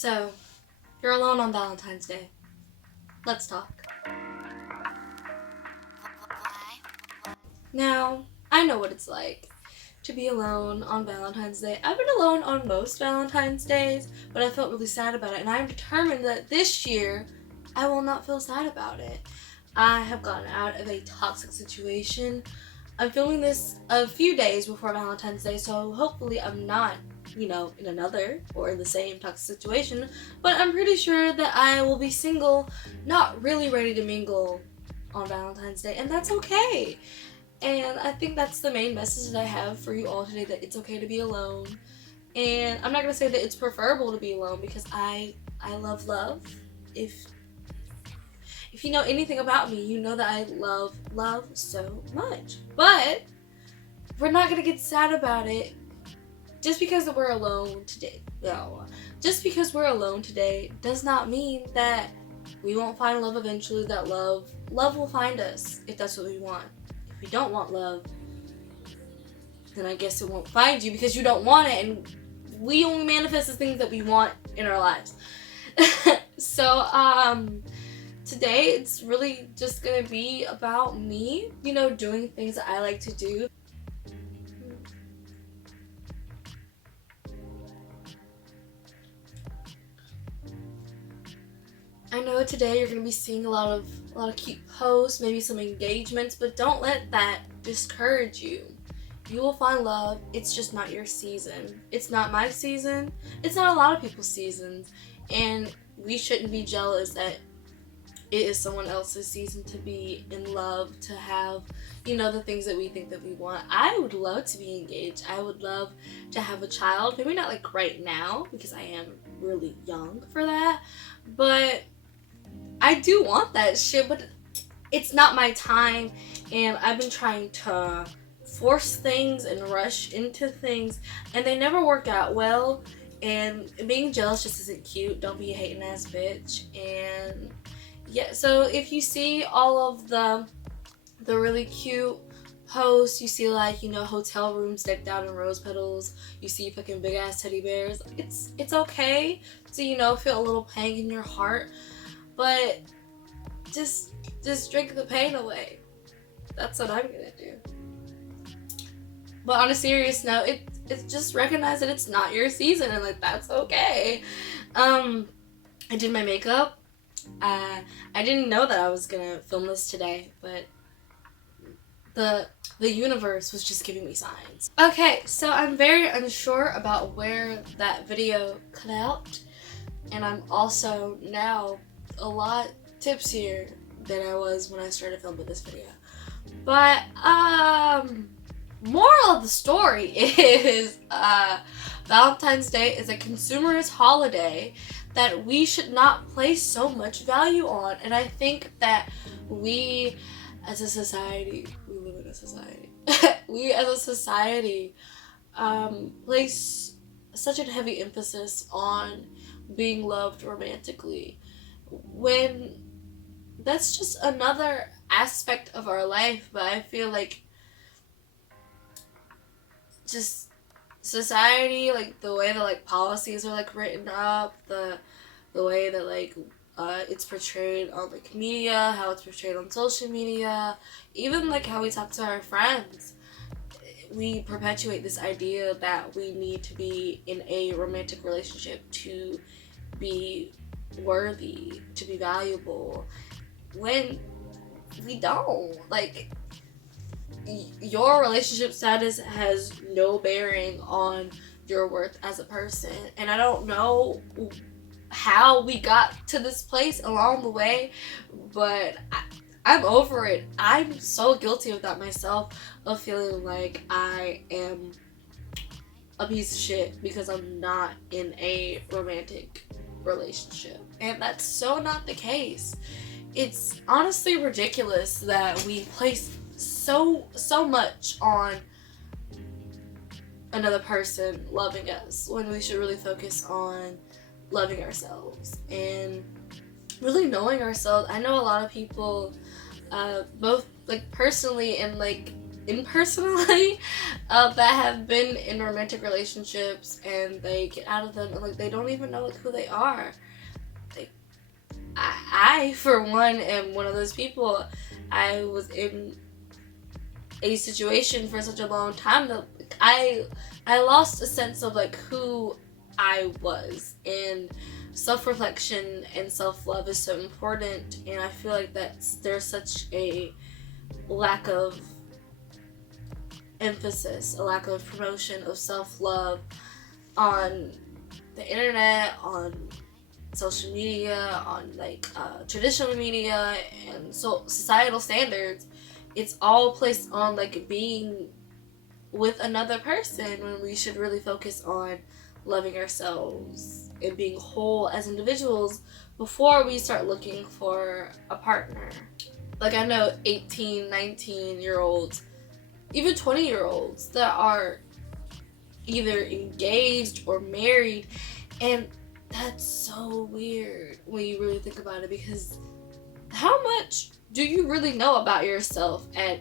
So, you're alone on Valentine's Day. Let's talk. Now, I know what it's like to be alone on Valentine's Day. I've been alone on most Valentine's Days, but I felt really sad about it, and I'm determined that this year I will not feel sad about it. I have gotten out of a toxic situation. I'm filming this a few days before Valentine's Day, so hopefully I'm not, in another or in the same toxic situation, but I'm pretty sure that I will be single, not really ready to mingle on Valentine's Day, and that's okay. And I think that's the main message that I have for you all today, that it's okay to be alone. And I'm not going to say that it's preferable to be alone, because I love love. If you know anything about me, you know that I love love so much. But we're not going to get sad about it just because we're alone today. No. Just because we're alone today does not mean that we won't find love eventually, that love will find us if that's what we want. If you don't want love, then I guess it won't find you because you don't want it, and we only manifest the things that we want in our lives. So, today it's really just gonna be about me, doing things that I like to do. I know today you're gonna be seeing a lot of cute posts, maybe some engagements, but don't let that discourage you. You will find love. It's just not your season. It's not my season. It's not a lot of people's seasons, and we shouldn't be jealous that it is someone else's season to be in love, to have, the things that we think that we want. I would love to be engaged. I would love to have a child. Maybe not like right now, because I am really young for that, but I do want that shit, but it's not my time, and I've been trying to force things and rush into things, and they never work out well, and being jealous just isn't cute. Don't be a hating ass bitch. And yeah, so if you see all of the really cute posts, you see like, hotel rooms decked out in rose petals, you see fucking big ass teddy bears, it's okay to, feel a little pang in your heart, but just drink the pain away. That's what I'm gonna do. But on a serious note, it's just recognize that it's not your season, and like that's okay. I did my makeup. I didn't know that I was gonna film this today, but the universe was just giving me signs. Okay, so I'm very unsure about where that video cut out, and I'm also now a lot tipsier than I was when I started filming this video. But moral of the story is Valentine's Day is a consumerist holiday that we should not place so much value on. And I think that we as a society, we live in a society, we as a society place such a heavy emphasis on being loved romantically, when that's just another aspect of our life. But I feel like just society, like the way that like policies are like written up, the way that like it's portrayed on like media, how it's portrayed on social media, even like how we talk to our friends, we perpetuate this idea that we need to be in a romantic relationship to be worthy, to be valuable, when we don't. Like, your relationship status has no bearing on your worth as a person. And I don't know how we got to this place along the way, but I'm over it. I'm so guilty of that myself, of feeling like I am a piece of shit because I'm not in a romantic relationship. And that's so not the case. It's honestly ridiculous that we place so much on another person loving us, when we should really focus on loving ourselves and really knowing ourselves. I know a lot of people, both like personally and like in personally that have been in romantic relationships and they get out of them and like they don't even know like who they are. Like I for one am one of those people. I was in a situation for such a long time that like, I lost a sense of like who I was, and self-reflection and self-love is so important, and I feel like there's such a lack of emphasis, a lack of promotion of self-love on the internet, on social media, on like traditional media, and so societal standards. It's all placed on like being with another person when we should really focus on loving ourselves and being whole as individuals before we start looking for a partner. Like I know 18, 19-year-olds, even 20-year-olds that are either engaged or married, and that's so weird when you really think about it, because how much do you really know about yourself at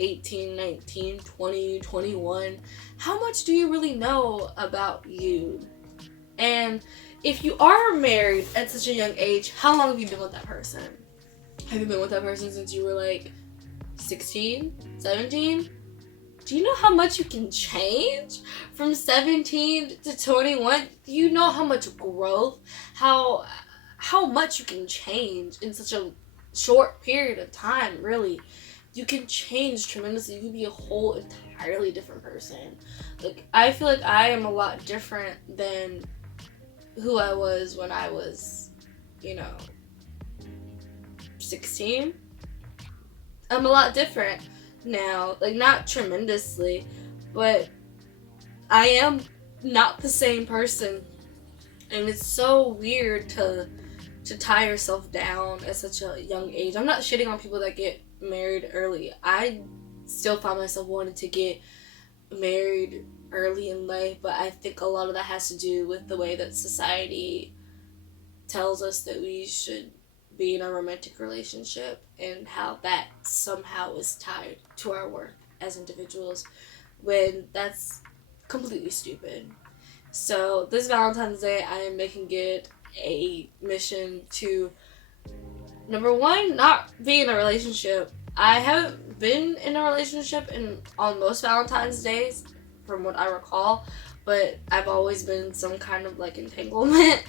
18, 19, 20, 21? How much do you really know about you? And if you are married at such a young age, how long have you been with that person? Have you been with that person since you were like 16, 17? Do you know how much you can change from 17 to 21? Do you know how much growth, how much you can change in such a short period of time? Really, you can change tremendously. You can be a whole entirely different person. Like I feel like I am a lot different than who I was when I was, 16. I'm a lot different now, like not tremendously, but I am not the same person, and it's so weird to tie yourself down at such a young age. I'm not shitting on people that get married early. I still find myself wanting to get married early in life, but I think a lot of that has to do with the way that society tells us that we should be in a romantic relationship, and how that somehow is tied to our worth as individuals, when that's completely stupid. So this Valentine's Day, I am making it a mission to, number one, not be in a relationship. I haven't been in a relationship on most Valentine's days, from what I recall, but I've always been in some kind of like entanglement,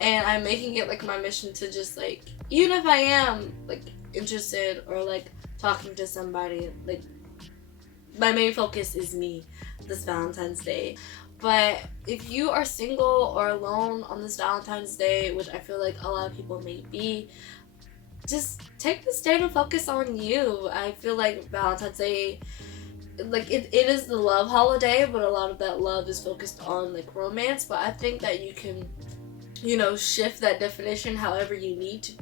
and I'm making it like my mission to just like, even if I am like interested or like talking to somebody, like my main focus is me this Valentine's Day. But if you are single or alone on this Valentine's Day, which I feel like a lot of people may be, just take this day to focus on you. I feel like Valentine's Day, like it is the love holiday, but a lot of that love is focused on like romance. But I think that you can, shift that definition however you need to.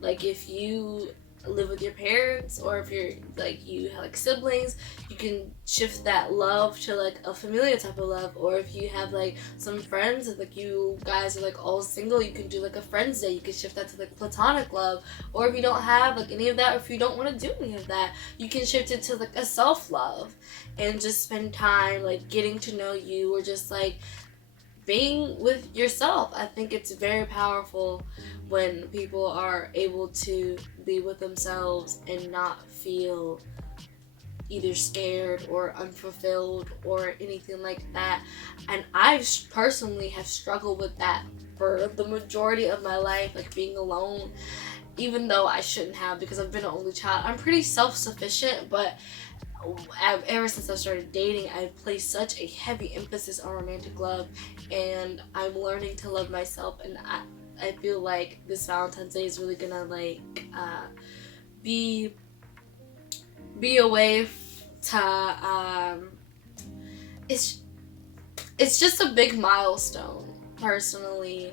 Like if you live with your parents, or if you're like you have like siblings, you can shift that love to like a familiar type of love. Or if you have like some friends, if like you guys are like all single, you can do like a friend's day. You can shift that to like platonic love. Or if you don't have like any of that, or if you don't want to do any of that, you can shift it to like a self-love and just spend time like getting to know you, or just like being with yourself. I think it's very powerful when people are able to be with themselves and not feel either scared or unfulfilled or anything like that. And I personally have struggled with that for the majority of my life, like being alone, even though I shouldn't have, because I've been an only child. I'm pretty self-sufficient, but ever since I started dating, I've placed such a heavy emphasis on romantic love, and I'm learning to love myself. And I feel like this Valentine's Day is really gonna like be a way to it's just a big milestone personally,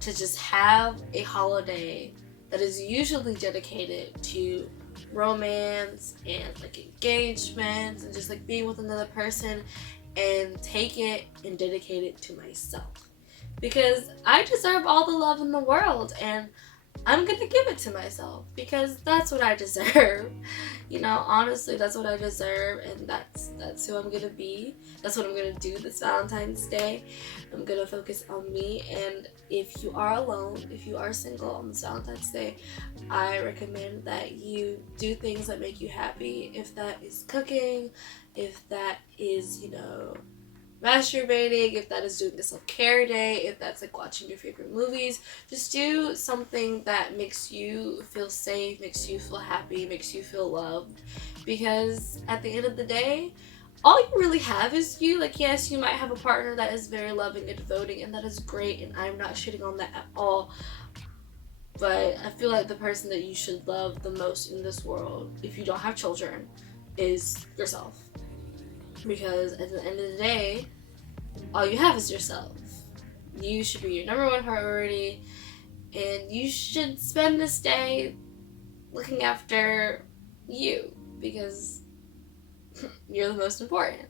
to just have a holiday that is usually dedicated to romance and like engagements and just like being with another person, and take it and dedicate it to myself, because I deserve all the love in the world, and I'm gonna give it to myself because that's what I deserve. You know, honestly, that's what I deserve, and that's who I'm gonna be. That's what I'm gonna do this Valentine's Day. I'm gonna focus on me. And if you are alone, if you are single on this Valentine's Day, I recommend that you do things that make you happy. If that is cooking, if that is, you know, masturbating, if that is doing a self-care day, if that's like watching your favorite movies, just do something that makes you feel safe, makes you feel happy, makes you feel loved. Because at the end of the day, all you really have is you. Like, yes, you might have a partner that is very loving and devoting, and that is great, and I'm not shitting on that at all. But I feel like the person that you should love the most in this world, if you don't have children, is yourself. Because at the end of the day, all you have is yourself. You should be your number one priority, and you should spend this day looking after you, because you're the most important.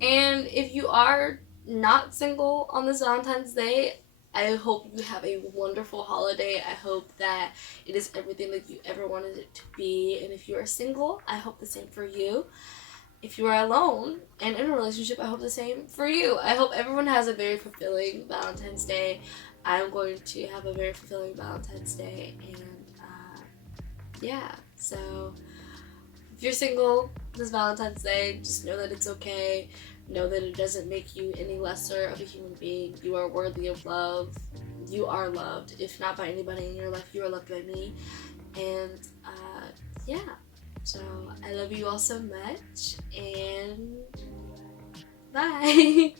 And if you are not single on this Valentine's Day, I hope you have a wonderful holiday. I hope that it is everything that you ever wanted it to be. And if you are single, I hope the same for you. If you are alone and in a relationship, I hope the same for you. I hope everyone has a very fulfilling Valentine's Day. I'm going to have a very fulfilling Valentine's Day. And yeah, so if you're single this Valentine's Day, just know that it's okay. Know that it doesn't make you any lesser of a human being. You are worthy of love. You are loved. If not by anybody in your life, you are loved by me. And yeah. So I love you all so much, and bye.